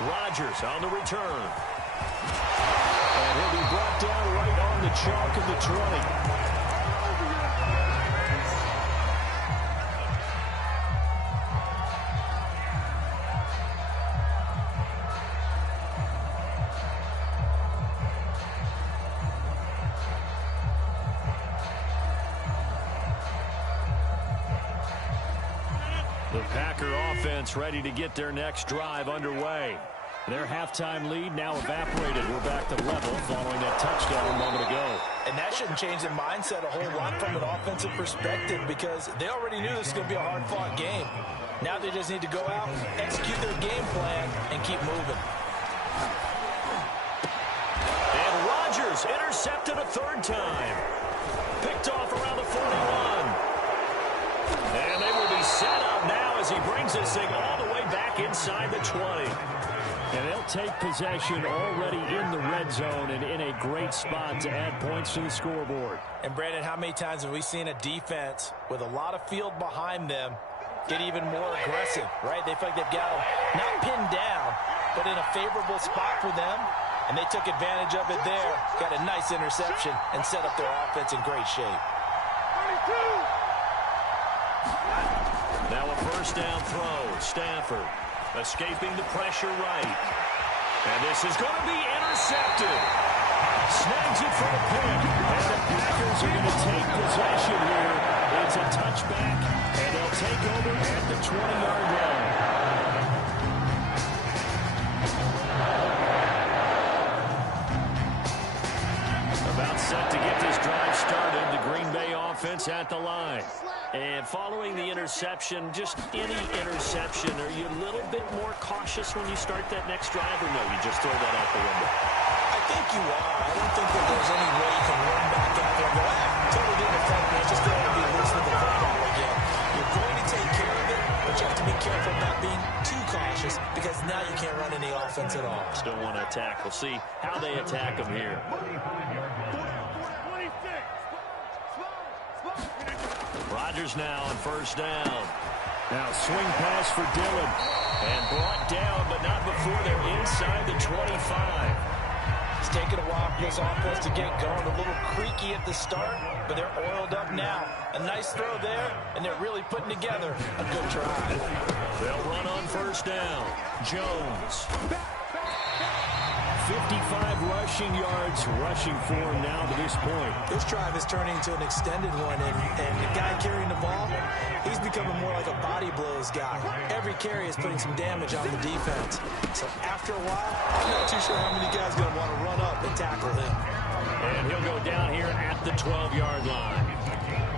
Rodgers on the return. And he'll be brought down right on the chalk of the 20. The Packer offense ready to get their next drive underway. Their halftime lead now evaporated. We're back to level following that touchdown a moment ago. And that shouldn't change their mindset a whole lot from an offensive perspective because they already knew this was going to be a hard-fought game. Now they just need to go out, execute their game plan, and keep moving. And Rodgers intercepted a third time. Picked off around the 41. And they will be set up now as he brings this thing all the way back inside the 20. And they'll take possession already in the red zone and in a great spot to add points to the scoreboard. And, Brandon, how many times have we seen a defense with a lot of field behind them get even more aggressive, right? They feel like they've got them not pinned down, but in a favorable spot for them. And they took advantage of it there, got a nice interception, and set up their offense in great shape. Now a first down throw. Stafford escaping the pressure right. And this is going to be intercepted. Snags it for a pick. And the Packers are going to take possession here. It's a touchback, and they'll take over at the 20-yard line. About set to get this drive started. The Green Bay offense at the line. And following the interception, just any interception, are you a little bit more cautious when you start that next drive, or no, you just throw that out the window? I think you are. I don't think that there's any way you can run back out there and go, totally didn't affect me. I just don't want to be loose with the football again. You're going to take care of it, but you have to be careful about being too cautious because now you can't run any offense at all. Still want to attack. We'll see how they attack them here. Rodgers now on first down. Now swing pass for Dillon. And brought down, but not before they're inside the 25. It's taken a while for this offense to get going. A little creaky at the start, but they're oiled up now. A nice throw there, and they're really putting together a good drive. They'll run on first down. Jones. 55 rushing yards rushing for him now to this point. This drive is turning into an extended one, and the guy carrying the ball, he's becoming more like a body blows guy. Every carry is putting some damage on the defense. So after a while, I'm not too sure how many guys are going to want to run up and tackle him. And he'll go down here at the 12-yard line.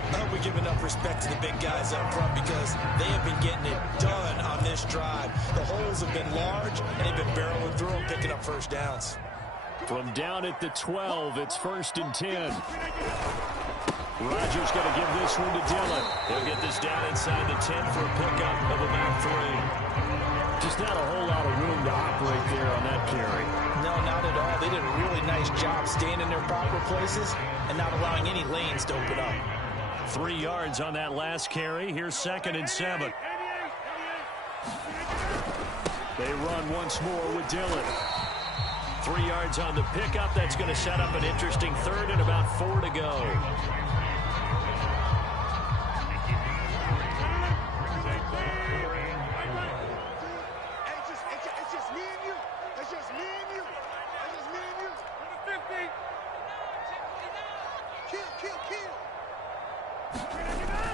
I hope we give enough respect to the big guys up front because they have been getting it done on this drive. The holes have been large, and they've been barreling through them, picking up first downs. From down at the 12, it's 1st and 10. Rodgers going to give this one to Dillon. He'll get this down inside the 10 for a pickup of about 3. Just not a whole lot of room to operate there on that carry. No, not at all. They did a really nice job staying in their proper places and not allowing any lanes to open up. 3 yards on that last carry. Here's 2nd and 7. They run once more with Dillon. 3 yards on the pickup. That's going to set up an interesting 3rd and about 4 to go.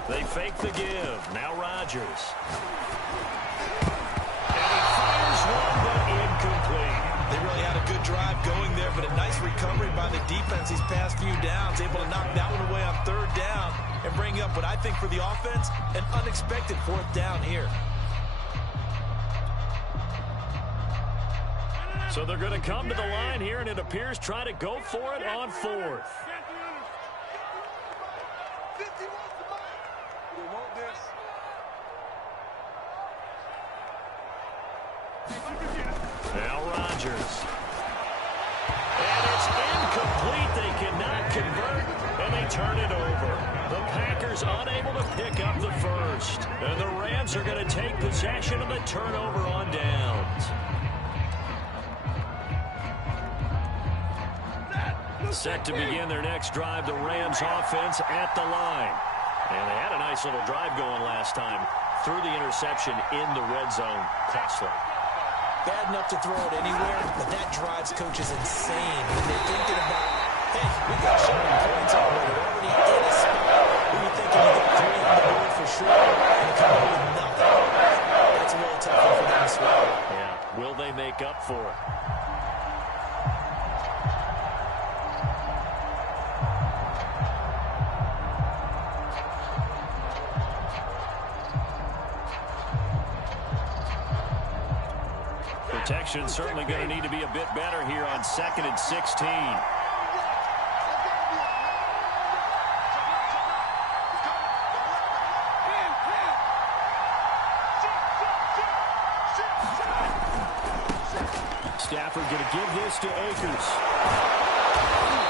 They fake the give. Now Rodgers. And he fires one, but incomplete. They really had a good drive going there, but a nice recovery by the defense these past few downs, able to knock that one away on 3rd down and bring up what I think for the offense, an unexpected 4th down here. So they're going to come to the line here, and it appears try to go for it on 4th. Now Rodgers. And it's incomplete. They cannot convert, and they turn it over. The Packers unable to pick up the first. And the Rams are going to take possession of the turnover on downs. Set to begin their next drive, the Rams offense at the line. And they had a nice little drive going last time. Threw the interception in the red zone. Costly. Bad enough to throw it anywhere, but that drives coaches insane when they're thinking about, hey, we got 7 points already. We're already in a spot. We were thinking we got 3 on the board for sure, and come up with nothing. That's a really tough one for them to swallow. Yeah, will they make up for it? Protection certainly going to need to be a bit better here on 2nd and 16. Stafford going to give this to Akers.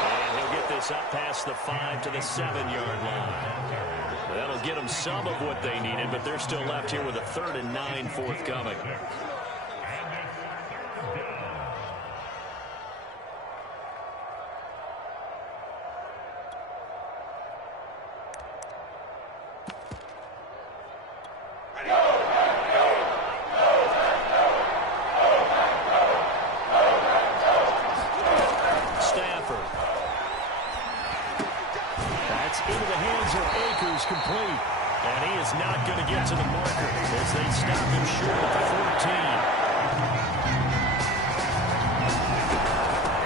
And he'll get this up past the 5 to the 7-yard line. That'll get them some of what they needed, but they're still left here with a 3rd and 9 forthcoming. Complete, and he is not going to get to the marker as they stop him short at the 14.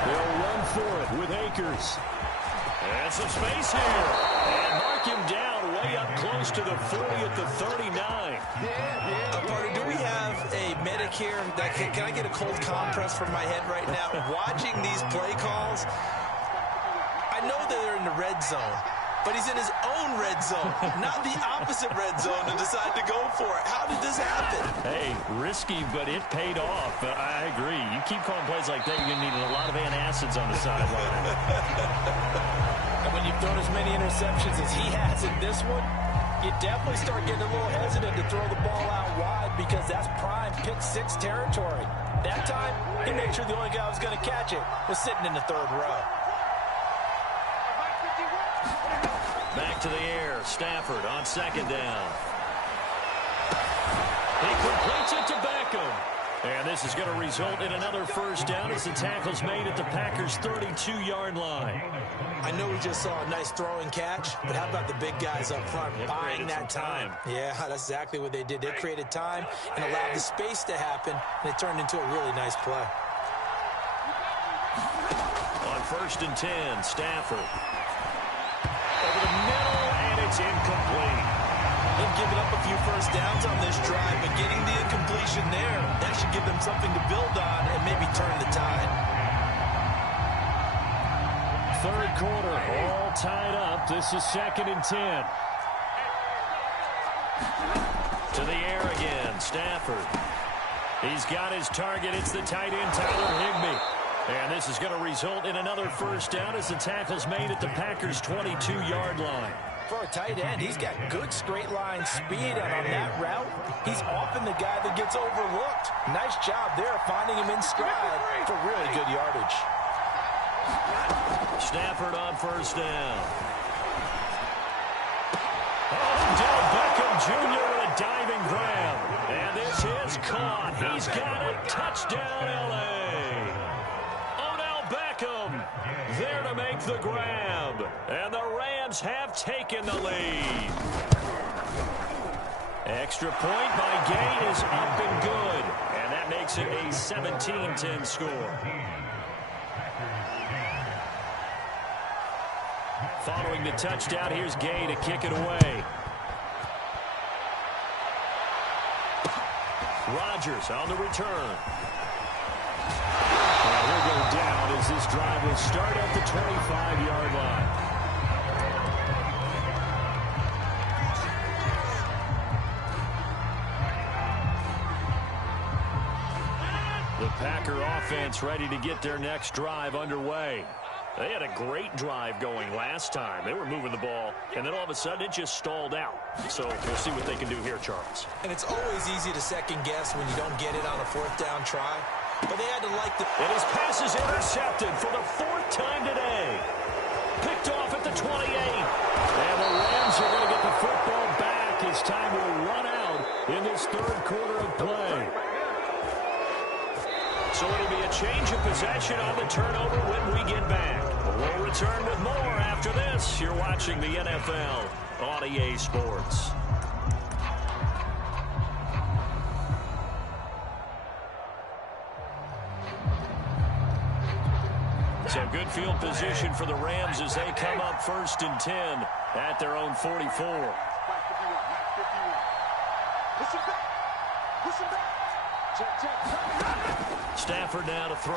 They'll run for it with Akers. And some space here. And mark him down way up close to the 40 at the 39. Partner, do we have a medic here? Can I get a cold compress from my head right now? Watching these play calls, I know that they're in the red zone. But he's in his own red zone, not the opposite red zone, to decide to go for it. How did this happen? Hey, risky, but it paid off. I agree. You keep calling plays like that, you're going to need a lot of antacids on the sideline. And when you've thrown as many interceptions as he has in this one, you definitely start getting a little hesitant to throw the ball out wide because that's prime pick-6 territory. That time, he made sure the only guy who was going to catch it was sitting in the 3rd row. Back to the air. Stafford on 2nd down. He completes it to Beckham. And this is going to result in another 1st down as the tackle's made at the Packers' 32-yard line. I know we just saw a nice throwing catch, but how about the big guys up front buying that time? Yeah, that's exactly what they did. They created time and allowed the space to happen, and it turned into a really nice play. On 1st and 10, Stafford. Over the middle, and it's incomplete. They've given up a few 1st downs on this drive, but getting the incompletion there, that should give them something to build on and maybe turn the tide. 3rd quarter, all tied up. This is 2nd and 10. To the air again, Stafford. He's got his target. It's the tight end, Tyler Higbee. And this is going to result in another 1st down as the tackle's made at the Packers' 22-yard line. For a tight end, he's got good straight-line speed, and on that route, he's often the guy that gets overlooked. Nice job there finding him in stride for really good yardage. Stafford on 1st down. Odell Beckham Jr. with a diving grab. And this is caught. He's got it. Touchdown, L.A. There to make the grab. And the Rams have taken the lead. Extra point by Gay is up and good. And that makes it a 17-10 score. Following the touchdown, here's Gay to kick it away. Rodgers on the return. He'll go down as this drive will start at the 25-yard line. The Packer offense ready to get their next drive underway. They had a great drive going last time. They were moving the ball, and then all of a sudden it just stalled out. So we'll see what they can do here, Charles. And it's always easy to second guess when you don't get it on a 4th down try. but they had to like the... And his pass is intercepted for the 4th time today. Picked off at the 28. And the Rams are going to get the football back as time will run out in this 3rd quarter of play. So it'll be a change of possession on the turnover when we get back. We'll return with more after this. You're watching the NFL on EA Sports. So good field position for the Rams as they come up 1st and 10 at their own 44. Stafford now to throw.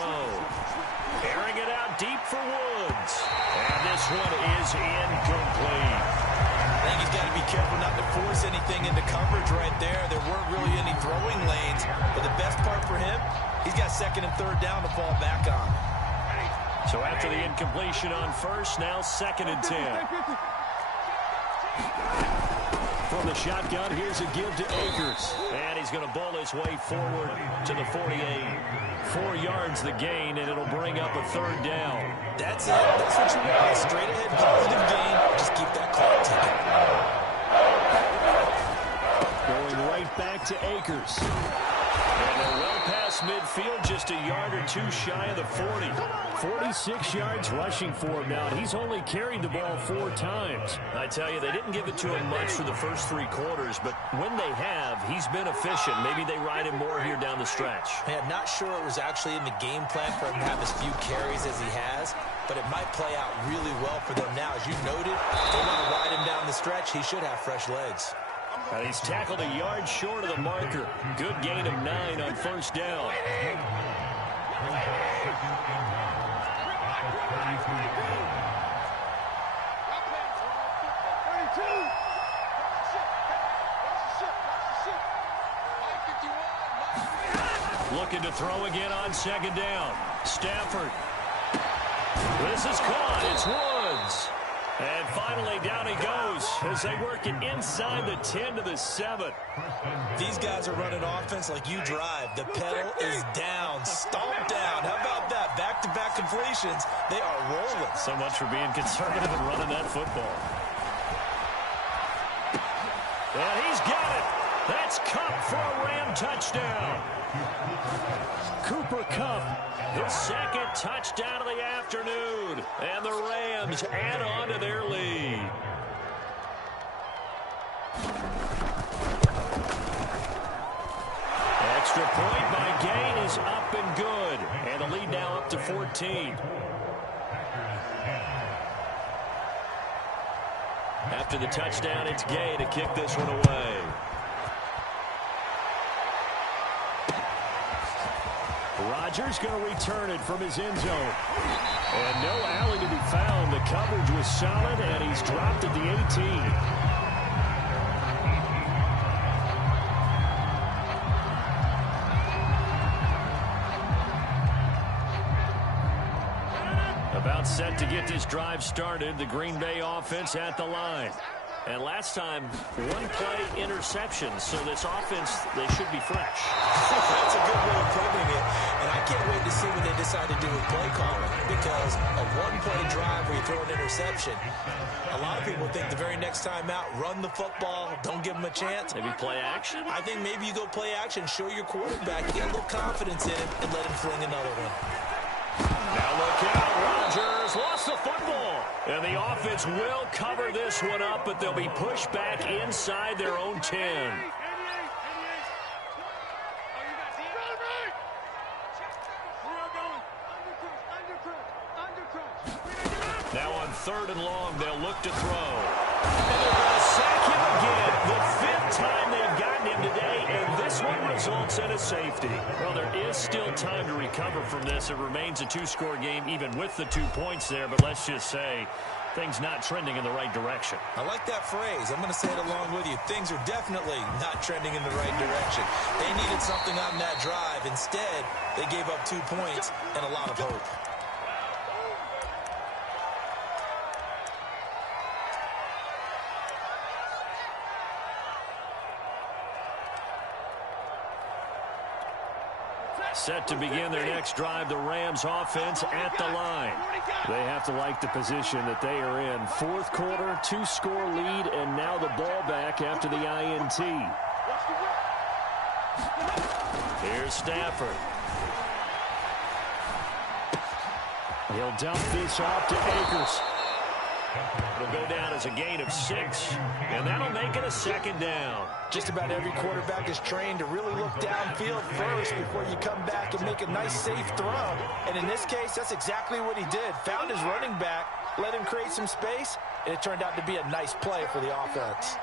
Airing it out deep for Woods. And this one is incomplete. I think he's got to be careful not to force anything into coverage right there. There weren't really any throwing lanes. But the best part for him, he's got 2nd and 3rd down to fall back on. So after the incompletion on 1st, now 2nd and 10. From the shotgun, here's a give to Akers. And he's going to bowl his way forward to the 48. 4 yards the gain, and it'll bring up a 3rd down. That's it. That's what you want. A straight ahead positive gain. Just keep that clock ticking. Going right back to Akers. And they're well past midfield, just a yard or 2 shy of the 40. 46 yards rushing for him now. He's only carried the ball 4 times. I tell you, they didn't give it to him much for the first 3 quarters, but when they have, he's been efficient. Maybe they ride him more here down the stretch. Man, not sure it was actually in the game plan for him to have as few carries as he has, but it might play out really well for them now. As you noted, if they want to ride him down the stretch, he should have fresh legs. And he's tackled a yard short of the marker. Good gain of 9 on 1st down. Looking to throw again on 2nd down. Stafford. This is caught. It's Woods. And finally, down he goes as they work it inside the 10 to the 7. These guys are running offense like you drive. The pedal is down, stomped down. How about that? Back-to-back completions. They are rolling. So much for being conservative and running that football. And he's got it. That's Kupp for a Ram touchdown. Cooper Kupp, his 2nd touchdown of the afternoon. And the Rams add on to their lead. Extra point by Gain is up and good. And the lead now up to 14. After the touchdown, it's Gay to kick this one away. Rodgers going to return it from his end zone. And no alley to be found. The coverage was solid, and he's dropped at the 18. About set to get this drive started. The Green Bay offense at the line. And last time, 1-play interception. So this offense, they should be fresh. That's a good way of putting it. And I can't wait to see what they decide to do with play calling. Because a 1-play drive where you throw an interception, a lot of people think the very next time out, run the football, don't give them a chance. Maybe play action? I think maybe you go play action, show your quarterback, get a little confidence in him, and let him fling another one. Now look out, Rodgers lost the football. And the offense will cover this one up, but they'll be pushed back inside their own 10. Now on 3rd and long, they'll look to throw. And they're going to sack him again. The 5th time they've gotten him today, and this one results in a safety. Well, there is still time to recover from this. It remains a 2-score game, even with the 2 points there. But let's just say things not trending in the right direction. I like that phrase. I'm going to say it along with you. Things are definitely not trending in the right direction. They needed something on that drive. Instead, they gave up 2 points and a lot of hope. Set to begin their next drive, the Rams offense at the line. They have to like the position that they are in. Fourth quarter, 2-score lead, and now the ball back after the INT. Here's Stafford. He'll dump this off to Akers. It'll go down as a gain of 6, and that'll make it a second down. Just about every quarterback is trained to really look downfield first before you come back and make a nice, safe throw. And in this case, that's exactly what he did. Found his running back, let him create some space, and it turned out to be a nice play for the offense.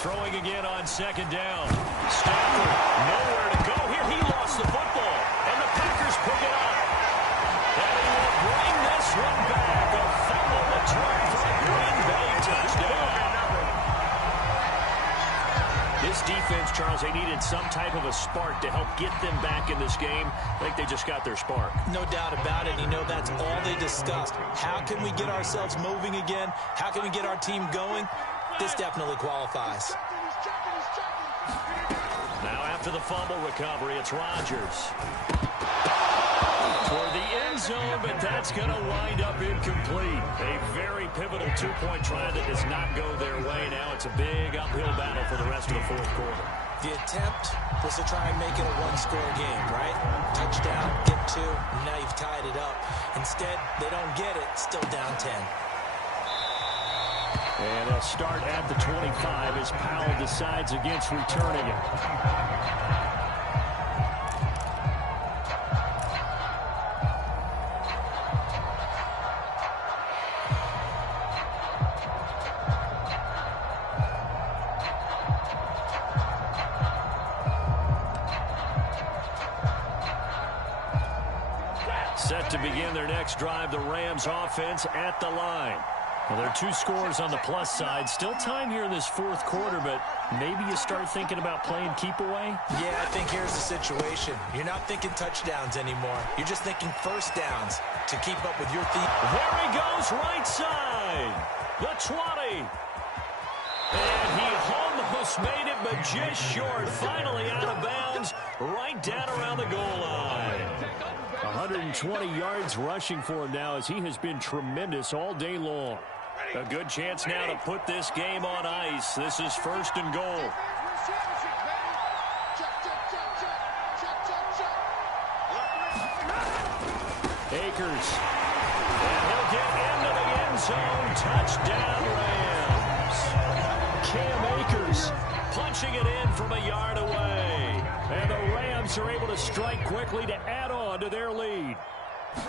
Throwing again on second down. Stafford, nowhere to go here. He lost the football, and the Packers pick it up. And he will bring this one back. A fumble return for a Green Bay touchdown. This defense, Charles, they needed some type of a spark to help get them back in this game. I think they just got their spark. No doubt about it. You know, that's all they discussed. How can we get ourselves moving again? How can we get our team going? This definitely qualifies. Now after the fumble recovery, it's Rodgers. For the end zone, but that's going to wind up incomplete. A very pivotal two-point try that does not go their way. Now it's a big uphill battle for the rest of the fourth quarter. The attempt was to try and make it a one-score game, right? Touchdown, get 2, now you've tied it up. Instead, they don't get it, still down 10. And they'll start at the 25 as Powell decides against returning it. Set to begin their next drive, the Rams offense at the line. Well, there are 2 scores on the plus side. Still time here in this fourth quarter, but maybe you start thinking about playing keep away? Yeah, I think here's the situation. You're not thinking touchdowns anymore. You're just thinking first downs to keep up with your team. There he goes, right side. The 20. And he almost made it, but just short. Finally out of bounds, right down around the goal line. 120 yards rushing for him now as he has been tremendous all day long. A good chance now to put this game on ice. This is first and goal. Akers. And he'll get into the end zone. Touchdown, Rams. Cam Akers punching it in from a yard away. And the Rams are able to strike quickly to add on to their lead. Oh,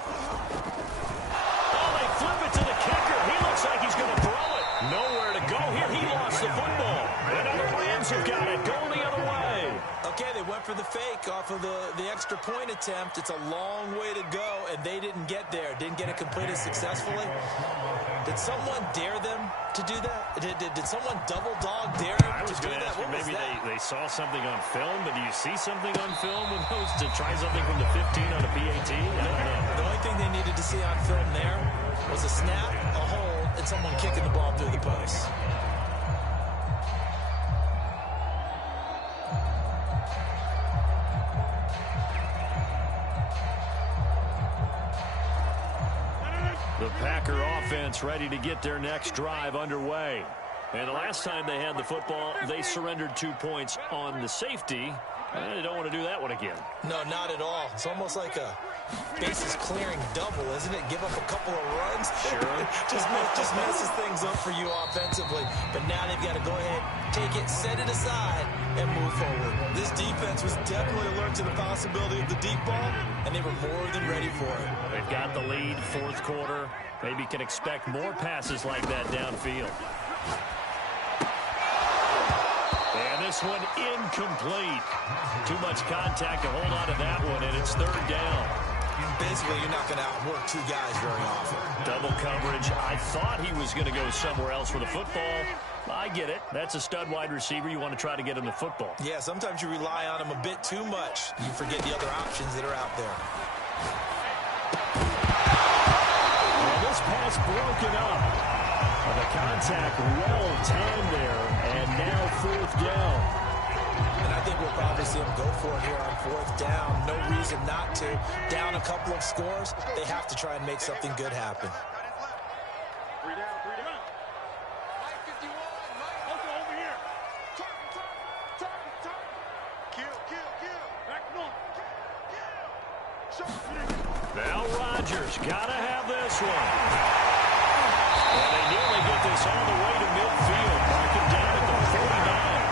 they flip it to the kicker. He looks like he's going to throw it. Nowhere to go here. He lost the football. And now the Rams have got it going the other way. Okay, they went for the fake off of the extra point attempt. It's a long way to go, and they didn't get there. Didn't get it completed successfully. Did someone dare them to do that? Did someone double dog dare them I was to do going to that? ask you, What was maybe that? they saw something on film, but do you see something on film with those to try something from the 15 on a PAT? I don't know. The only thing they needed to see on film there was a snap, a hold, and someone kicking the ball through the post. The Packer offense ready to get their next drive underway. And the last time they had the football, they surrendered 2 points on the safety. They don't want to do that one again. No, not at all. It's almost like a bases clearing double, isn't it? Give up a couple of runs. Sure. just messes things up for you offensively. But now they've got to go ahead, take it, set it aside, and move forward. This defense was definitely alert to the possibility of the deep ball, and they were more than ready for it. They've got the lead, fourth quarter. Maybe can expect more passes like that downfield. And this one incomplete. Too much contact to hold on to that one, and it's third down. Basically, you're not going to outwork 2 guys very often. Double coverage. I thought he was going to go somewhere else with a football. I get it. That's a stud wide receiver. You want to try to get him the football. Yeah, sometimes you rely on him a bit too much. You forget the other options that are out there. Well, this pass broken up. The contact well timed there, and now fourth down. see them go for it here on fourth down. No reason not to. Down a couple of scores, they have to try and make something good happen. Now Rodgers got to have this one. And they nearly get this all the way to midfield. Mark him down at the 49.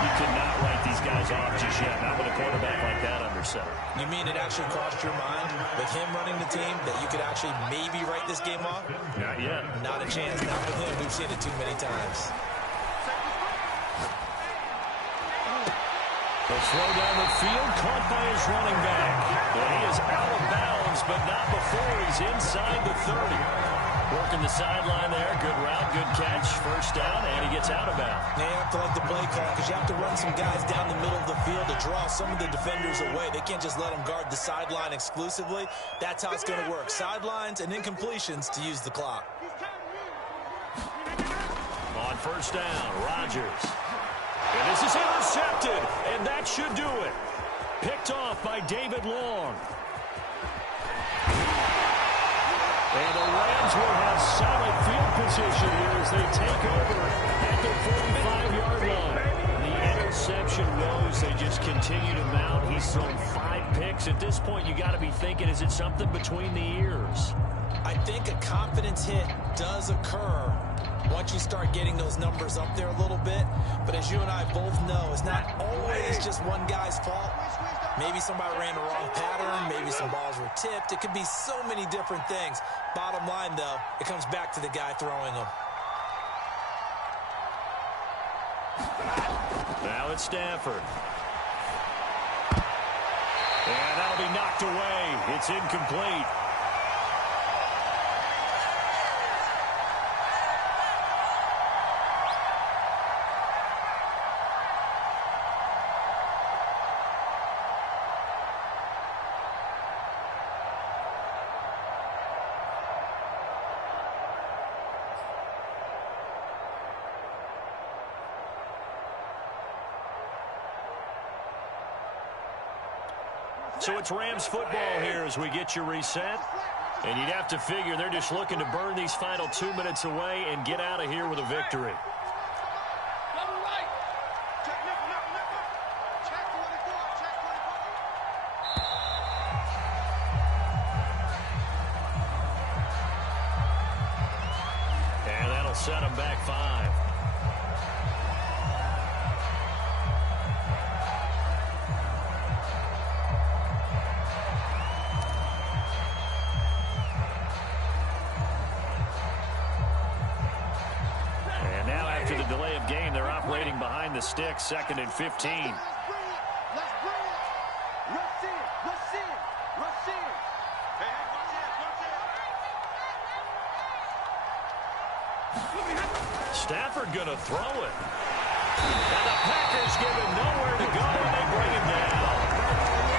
You could not write these guys off just yet. Not with a quarterback like that under center. You mean it actually crossed your mind with him running the team that you could actually maybe write this game off? Not yet. Not a chance. Not with him. We've seen it too many times. They'll throw down the field, caught by his running back. And he is out of bounds, but not before he's inside the 30. Working the sideline there. Good route, good catch. First down, and he gets out of bounds. They have to like the play call because you have to run some guys down the middle of the field to draw some of the defenders away. They can't just let them guard the sideline exclusively. That's how it's going to work. Sidelines and incompletions to use the clock. On first down, Rodgers. And this is intercepted, and that should do it. Picked off by David Long. And the Rams will have solid field position here as they take over at the 45-yard line. The interception rose. They just continue to mount. He's thrown 5 picks. At this point, you got to be thinking, is it something between the ears? I think a confidence hit does occur once you start getting those numbers up there a little bit. But as you and I both know, it's not always just one guy's fault. Maybe somebody ran the wrong pattern. Maybe some balls were tipped. It could be so many different things. Bottom line, though, it comes back to the guy throwing them. Now it's Stafford. And that'll be knocked away. It's incomplete. So it's Rams football here as we get you reset. And you'd have to figure they're just looking to burn these final 2 minutes away and get out of here with a victory. And that'll set them back 5. Game, they're operating behind the sticks, 2nd and 15. Stafford gonna throw it. And the Packers give him nowhere to go, and they bring him down.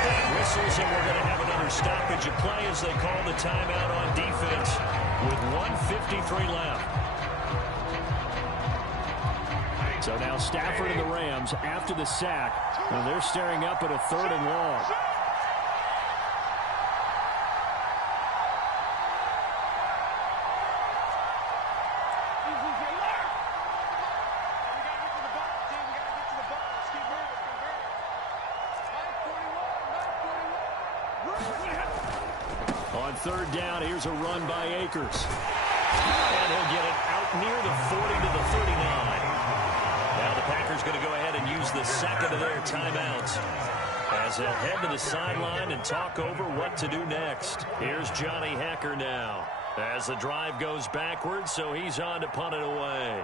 And whistles, and we're gonna have another stoppage of play as they call the timeout on defense with 1:53 left. So now Stafford and the Rams after the sack, and they're staring up at a 3rd and long. On 3rd down, here's a run by Akers. And he'll get it out near the 40 to the 39. Now the Packers going to go ahead and use the 2nd of their timeouts as they'll head to the sideline and talk over what to do next. Here's Johnny Hekker now as the drive goes backwards, so he's on to punt it away.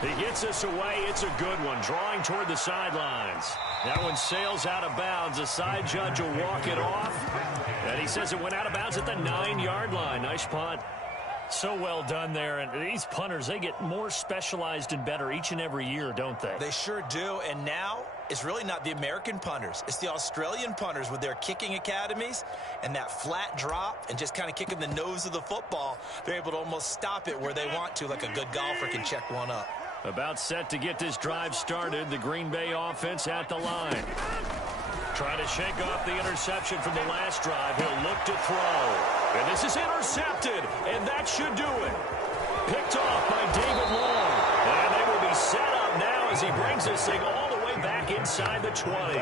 He gets this away. It's a good one, drawing toward the sidelines. That one sails out of bounds. The side judge will walk it off, and he says it went out of bounds at the 9-yard line. Nice punt. So well done there. And these punters, they get more specialized and better each and every year, don't they? They sure do. And now it's really not the American punters. It's the Australian punters with their kicking academies and that flat drop and just kind of kicking the nose of the football. They're able to almost stop it where they want to, like a good golfer can check one up. About set to get this drive started. The Green Bay offense at the line. Trying to shake off the interception from the last drive. He'll look to throw. And this is intercepted. And that should do it. Picked off by David Long. And they will be set up now as he brings this thing all the way back inside the 20.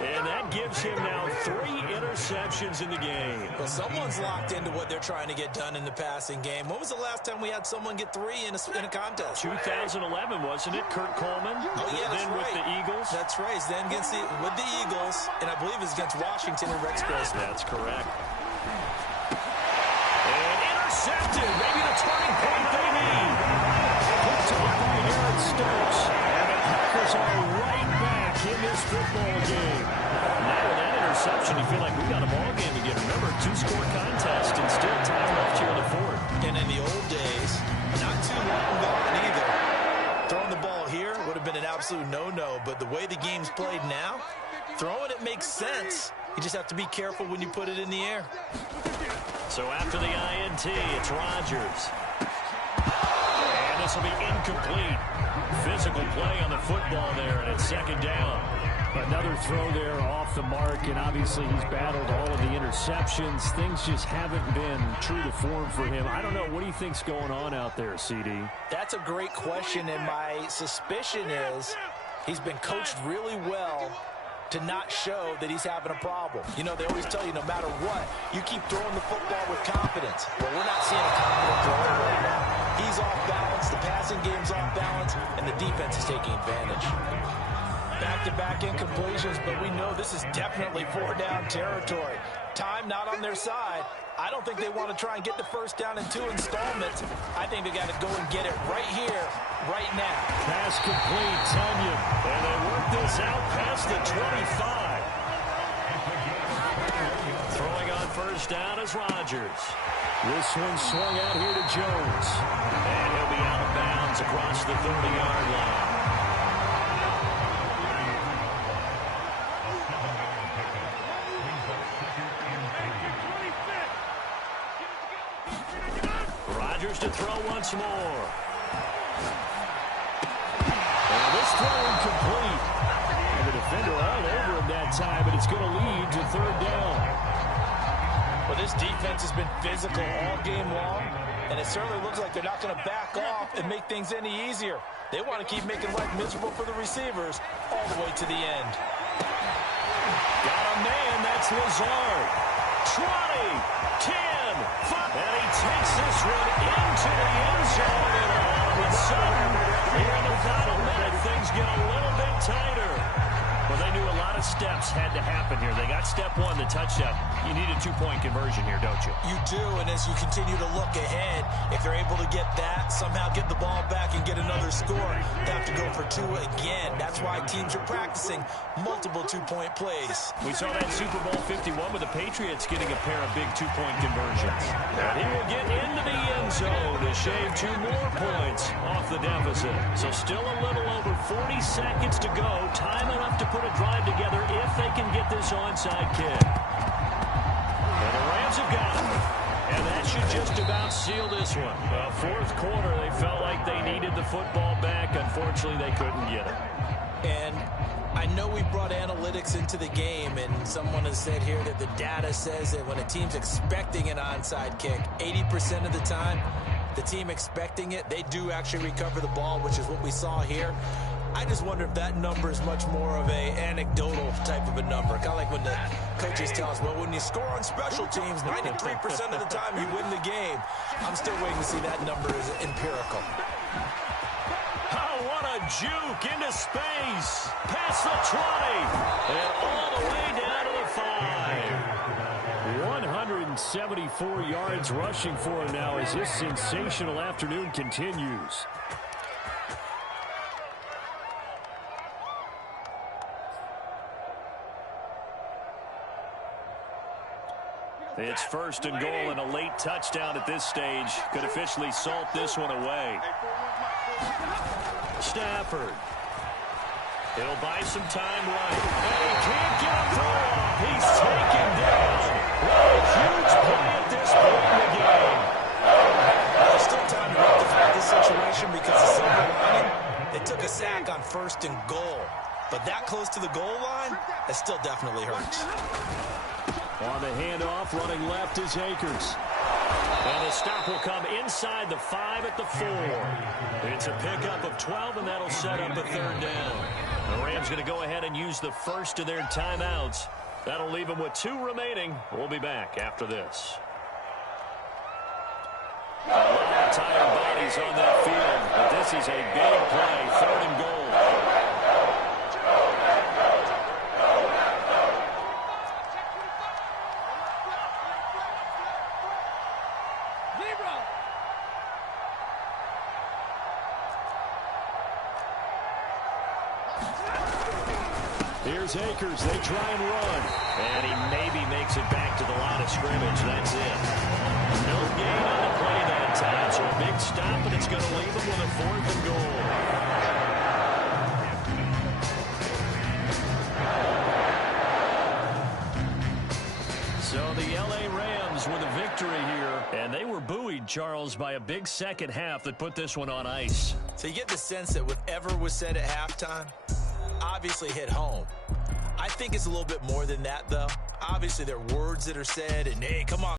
And that gives him now 3 interceptions in the game. Well, someone's locked into what they're trying to get done in the passing game. When was the last time we had someone get 3 in a contest? 2011, wasn't it? Kurt Coleman. Oh, yeah, that's then right. with the Eagles. That's right. Then with the Eagles, and I believe it's against Washington and Rex Grossman. That's correct. And intercepted. Maybe the turning point they need. Picked up by Aaron Stokes. And the Packers are right back in this football game. Now with that interception, you feel like we got a ball game again. Remember, 2-score contest and still time left here in the fourth. And in the old days, not too long gone either. Throwing the ball here would have been an absolute no-no, but the way the game's played now, throwing it makes sense. You just have to be careful when you put it in the air. So after the INT, it's Rodgers. And this will be incomplete. Physical play on the football there, and it's second down. Another throw there off the mark, and obviously he's battled all of the interceptions. Things just haven't been true to form for him. I don't know. What do you think's going on out there, CD? That's a great question, and my suspicion is he's been coached really well to not show that he's having a problem. You know, they always tell you no matter what, you keep throwing the football with confidence. Well, we're not seeing a confident thrower right now. He's off balance, the passing game's off balance, and the defense is taking advantage. Back-to-back incompletions, but we know this is definitely 4-down territory. Time not on their side. I don't think they want to try and get the first down in 2 installments. I think they got to go and get it right here, right now. Pass complete, Tunyon. And they work this out past the 25. Throwing on first down is Rodgers. This one swung out here to Jones. And he'll be out of bounds across the 30-yard line. To throw once more. And this throw incomplete. And the defender all over him that time, but it's going to lead to third down. Well, this defense has been physical all game long, and it certainly looks like they're not going to back off and make things any easier. They want to keep making life miserable for the receivers all the way to the end. Got a man, that's Lazard. 20, 10, 5. And he takes this one into the end zone. And all of a sudden, here in the final minute, things get a little bit tighter. Well, they knew a lot of steps had to happen here. They got step 1, the touchdown. You need a 2-point conversion here, don't you? You do, and as you continue to look ahead, if they're able to get that, somehow get the ball back and get another score, they have to go for 2 again. That's why teams are practicing multiple 2-point plays. We saw that Super Bowl 51 with the Patriots getting a pair of big 2-point conversions. And he will get into the end zone to shave 2 more points off the deficit. So still a little over 40 seconds to go. Time enough to put a drive together if they can get this onside kick. And the Rams have got it. And that should just about seal this one. Well, fourth quarter, they felt like they needed the football back. Unfortunately, they couldn't get it. And I know we brought analytics into the game, and someone has said here that the data says that when a team's expecting an onside kick, 80% of the time, the team expecting it, they do actually recover the ball, which is what we saw here. I just wonder if that number is much more of a anecdotal type of a number. Kind of like when the coaches tell us, well, when you score on special teams, 93% of the time you win the game. I'm still waiting to see that number is empirical. Oh, what a juke into space. Past the 20. And all the way down to the 5. 174 yards rushing for him now as this sensational afternoon continues. It's first and goal, and a late touchdown at this stage could officially salt this one away. Stafford. He'll buy some time right. And he can't get a throw off. He's taken down. What a huge play at this point in the game. There's still time to rectify this situation because the silver lining, They took a sack on 1st and goal. But that close to the goal line, that still definitely hurts. On the handoff, running left is Akers. And the stop will come inside the 5 at the 4. It's a pickup of 12, and that'll set up a 3rd down. The Rams going to go ahead and use the first of their timeouts. That'll leave them with 2 remaining. We'll be back after this. A lot of tired bodies on that field, but this is a big play, 3rd and goal. Here's Akers. They try and run. And he maybe makes it back to the line of scrimmage. That's it. No gain on the play that time. So a big stop, and it's going to leave him with a 4th and goal. So the L.A. Rams with a victory here. And they were buoyed, Charles, by a big second half that put this one on ice. So you get the sense that whatever was said at halftime obviously hit home. I think it's a little bit more than that, though. Obviously, there are words that are said, and, hey, come on.